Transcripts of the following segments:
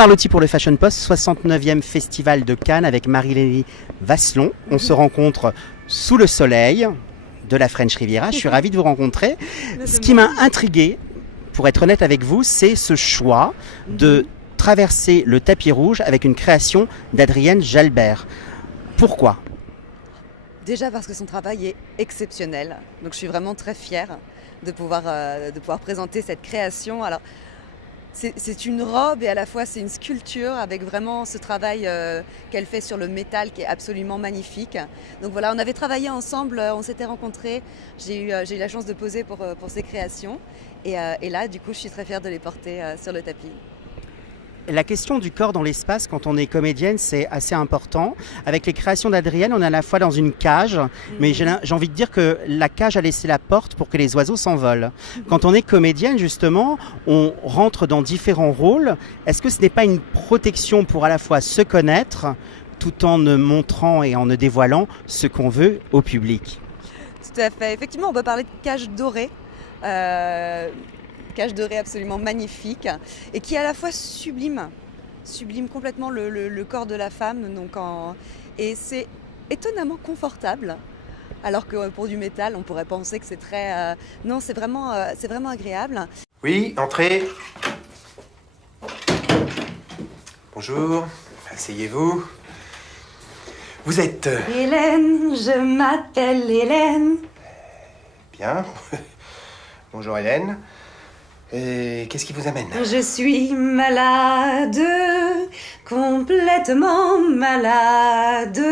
Marlotti pour le Fashion Post, 69e Festival de Cannes avec Marie-Lélie Vasselon. On se rencontre sous le soleil de la French Riviera. Je suis ravie de vous rencontrer. Ce qui m'a intrigué, pour être honnête avec vous, c'est ce choix de traverser le tapis rouge avec une création d'Adrienne Jalbert. Pourquoi ? Déjà parce que son travail est exceptionnel. Donc je suis vraiment très fière de pouvoir présenter cette création. Alors, c'est une robe et à la fois c'est une sculpture avec vraiment ce travail qu'elle fait sur le métal qui est absolument magnifique. Donc voilà, on avait travaillé ensemble, on s'était rencontrés, j'ai eu la chance de poser pour ces créations et là du coup je suis très fière de les porter sur le tapis. La question du corps dans l'espace, quand on est comédienne, c'est assez important. Avec les créations d'Adrienne, on est à la fois dans une cage, mais j'ai envie de dire que la cage a laissé la porte pour que les oiseaux s'envolent. Quand on est comédienne, justement, on rentre dans différents rôles. Est-ce que ce n'est pas une protection pour à la fois se connaître, tout en ne montrant et en ne dévoilant ce qu'on veut au public ? Tout à fait. Effectivement, on peut parler de cage dorée. Cage dorée absolument magnifique et qui à la fois sublime complètement le corps de la femme et c'est étonnamment confortable alors que pour du métal on pourrait penser que c'est très non c'est vraiment agréable. Oui, entrez. Bonjour, asseyez-vous. Vous êtes... Hélène, je m'appelle Hélène. Bien. Bonjour Hélène. Et qu'est-ce qui vous amène ? Je suis malade, complètement malade.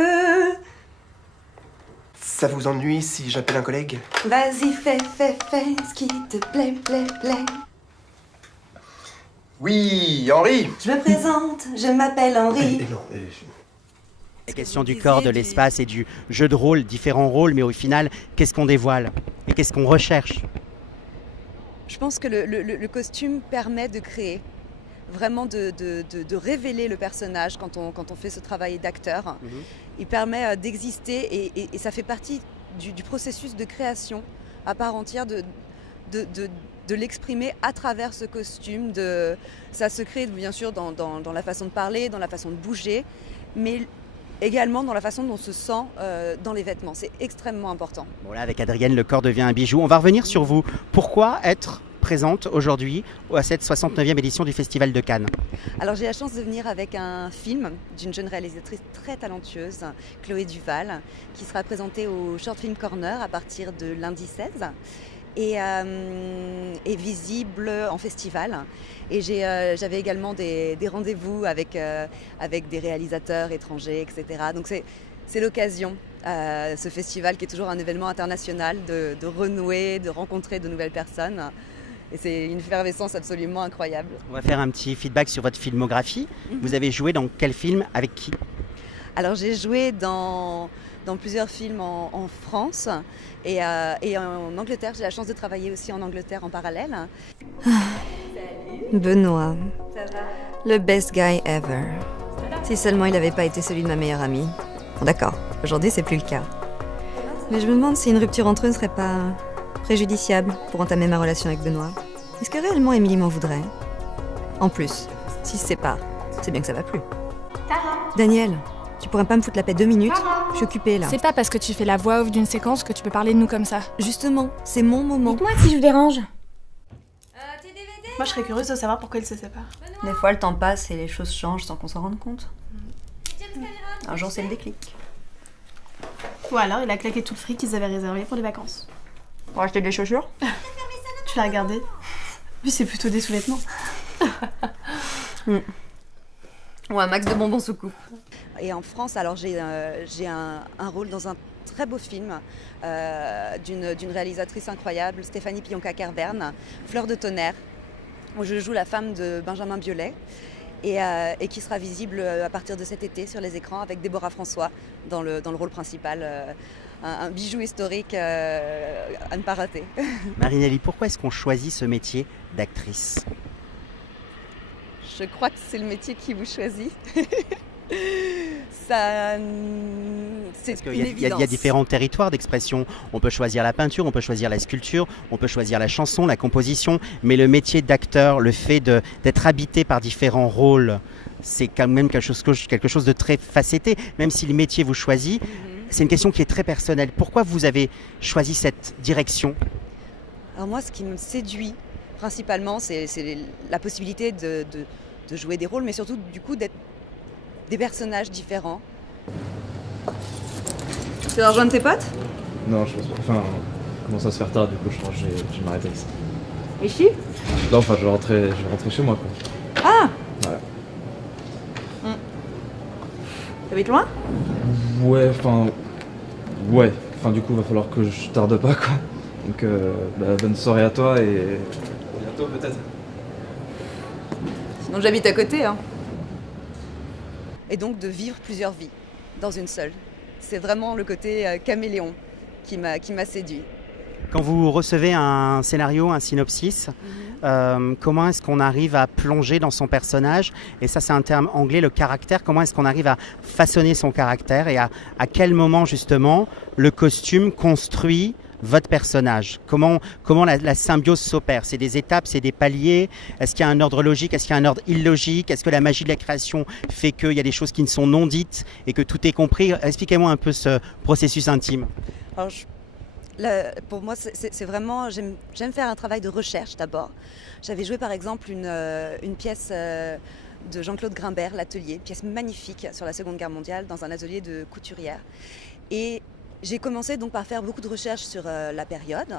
Ça vous ennuie si j'appelle un collègue ? Vas-y, fais ce qui te plaît. Oui, Henri. Je me présente, je m'appelle Henri. La question du corps, de l'espace et du jeu de rôle, différents rôles, mais au final, qu'est-ce qu'on dévoile et qu'est-ce qu'on recherche ? Je pense que le costume permet de créer, vraiment de révéler le personnage quand on fait ce travail d'acteur. Il permet d'exister et ça fait partie du processus de création à part entière de l'exprimer à travers ce costume. Ça se crée bien sûr dans la façon de parler, dans la façon de bouger, mais également dans la façon dont on se sent dans les vêtements. C'est extrêmement important. Bon là, avec Adrienne, le corps devient un bijou. On va revenir sur vous. Pourquoi être présente aujourd'hui à cette 69e édition du Festival de Cannes ? Alors j'ai la chance de venir avec un film d'une jeune réalisatrice très talentueuse, Chloé Duval, qui sera présentée au Short Film Corner à partir de lundi 16 et est visible en festival. Et j'avais également des rendez-vous avec des réalisateurs étrangers, etc. Donc c'est l'occasion, ce festival qui est toujours un événement international, de renouer, de rencontrer de nouvelles personnes. Et c'est une effervescence absolument incroyable. On va faire un petit feedback sur votre filmographie. Vous avez joué dans quel film, avec qui ? Alors j'ai joué dans plusieurs films en France et en Angleterre. J'ai la chance de travailler aussi en Angleterre en parallèle. Benoît, le best guy ever. Si seulement il n'avait pas été celui de ma meilleure amie. Bon d'accord, aujourd'hui c'est plus le cas. Mais je me demande si une rupture entre eux ne serait pas préjudiciable pour entamer ma relation avec Benoît. Est-ce que réellement Émilie m'en voudrait ? En plus, s'ils se séparent, c'est bien que ça va plus. Daniel, tu pourrais pas me foutre la paix 2 minutes ? Je suis occupée là. C'est pas parce que tu fais la voix off d'une séquence que tu peux parler de nous comme ça. Justement, c'est mon moment. Dites-moi si je vous dérange. Moi, je serais curieuse de savoir pourquoi ils se séparent. Des fois, le temps passe et les choses changent sans qu'on s'en rende compte. Un jour, c'est le déclic. Ou alors, il a claqué tout le fric qu'ils avaient réservé pour les vacances. Pour acheter des chaussures ? Tu l'as regardé ? Lui, c'est plutôt des sous-vêtements. Ou un max de bonbons sous coupe. Et en France, alors j'ai un rôle dans un très beau film d'une réalisatrice incroyable, Stéphanie Pionka-Kervern, Fleur de tonnerre, où je joue la femme de Benjamin Biolay et qui sera visible à partir de cet été sur les écrans avec Déborah François dans le rôle principal. Un bijou historique à ne pas rater. Marie-Lélie, pourquoi est-ce qu'on choisit ce métier d'actrice ? Je crois que c'est le métier qui vous choisit. Ça, c'est Parce qu'il une y a évidence. différents territoires d'expression. On peut choisir la peinture, on peut choisir la sculpture, on peut choisir la chanson, la composition. Mais le métier d'acteur, le fait d'être habité par différents rôles, c'est quand même quelque chose de très facetté. Même si le métier vous choisit, c'est une question qui est très personnelle. Pourquoi vous avez choisi cette direction ? Alors moi, ce qui me séduit principalement, c'est la possibilité de jouer des rôles, mais surtout du coup d'être des personnages différents. Tu vas rejoindre tes potes? Non, je pense pas. Enfin, commence à se faire tard, du coup, je pense que je vais m'arrêter ici. Ici? Non, enfin, je vais rentrer chez moi, quoi. Ah! Voilà. T'habites loin? Ouais, enfin, du coup, va falloir que je tarde pas, quoi. Donc, bonne soirée à toi et à bientôt, peut-être. Sinon, j'habite à côté, hein. Et donc de vivre plusieurs vies dans une seule. C'est vraiment le côté caméléon qui m'a séduit. Quand vous recevez un scénario, un synopsis, comment est-ce qu'on arrive à plonger dans son personnage? Et ça, c'est un terme anglais, le caractère. Comment est-ce qu'on arrive à façonner son caractère? Et à quel moment, justement, le costume construit votre personnage? Comment la symbiose s'opère? C'est des étapes, c'est des paliers? Est-ce qu'il y a un ordre logique? Est-ce qu'il y a un ordre illogique? Est-ce que la magie de la création fait qu'il y a des choses qui ne sont non dites et que tout est compris? Expliquez-moi un peu ce processus intime. Alors, pour moi, c'est vraiment, j'aime faire un travail de recherche d'abord. J'avais joué par exemple une pièce de Jean-Claude Grimbert, L'Atelier, une pièce magnifique sur la Seconde Guerre mondiale dans un atelier de couturière. Et j'ai commencé donc par faire beaucoup de recherches sur la période,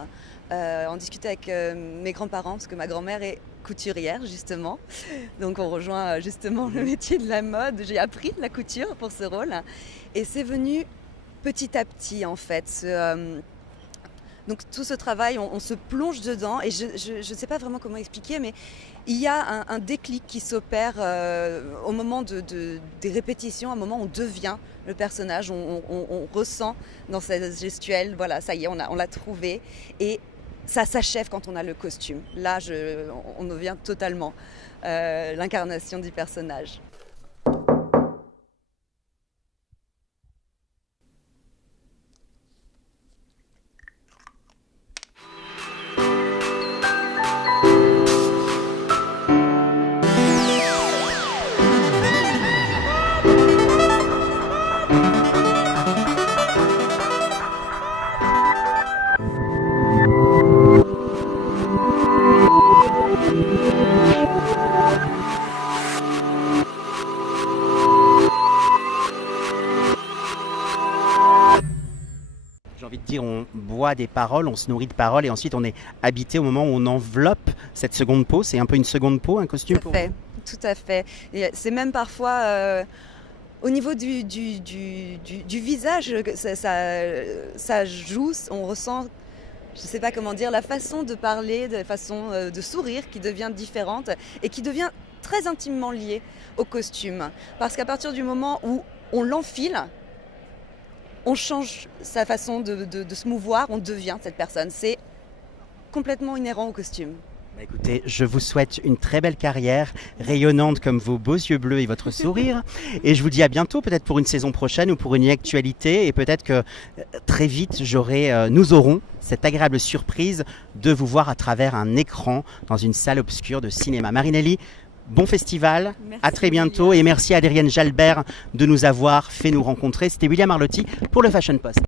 en discuter avec mes grands-parents, parce que ma grand-mère est couturière justement. Donc on rejoint justement le métier de la mode. J'ai appris la couture pour ce rôle. Et c'est venu petit à petit en fait. Donc tout ce travail, on se plonge dedans et je ne sais pas vraiment comment expliquer, mais il y a un déclic qui s'opère au moment des répétitions, à un moment où on devient le personnage, on ressent dans cette gestuelle, voilà, ça y est, on l'a trouvé. Et ça s'achève quand on a le costume. Là, on devient totalement l'incarnation du personnage. J'ai envie de dire, on boit des paroles, on se nourrit de paroles et ensuite on est habité au moment où on enveloppe cette seconde peau. C'est un peu une seconde peau, un costume pour vous? Tout à fait. Et c'est même parfois au niveau du visage, ça joue, on ressent, je ne sais pas comment dire, la façon de parler, la façon de sourire qui devient différente et qui devient très intimement liée au costume. Parce qu'à partir du moment où on l'enfile, on change sa façon de se mouvoir, on devient cette personne. C'est complètement inhérent au costume. Écoutez, je vous souhaite une très belle carrière, rayonnante comme vos beaux yeux bleus et votre sourire. Et je vous dis à bientôt, peut-être pour une saison prochaine ou pour une actualité. Et peut-être que très vite, nous aurons cette agréable surprise de vous voir à travers un écran dans une salle obscure de cinéma. Marinelli, bon festival, merci, à très bientôt. William. Et merci à Adrienne Jalbert de nous avoir fait nous rencontrer. C'était William Arlotti pour le Fashion Post.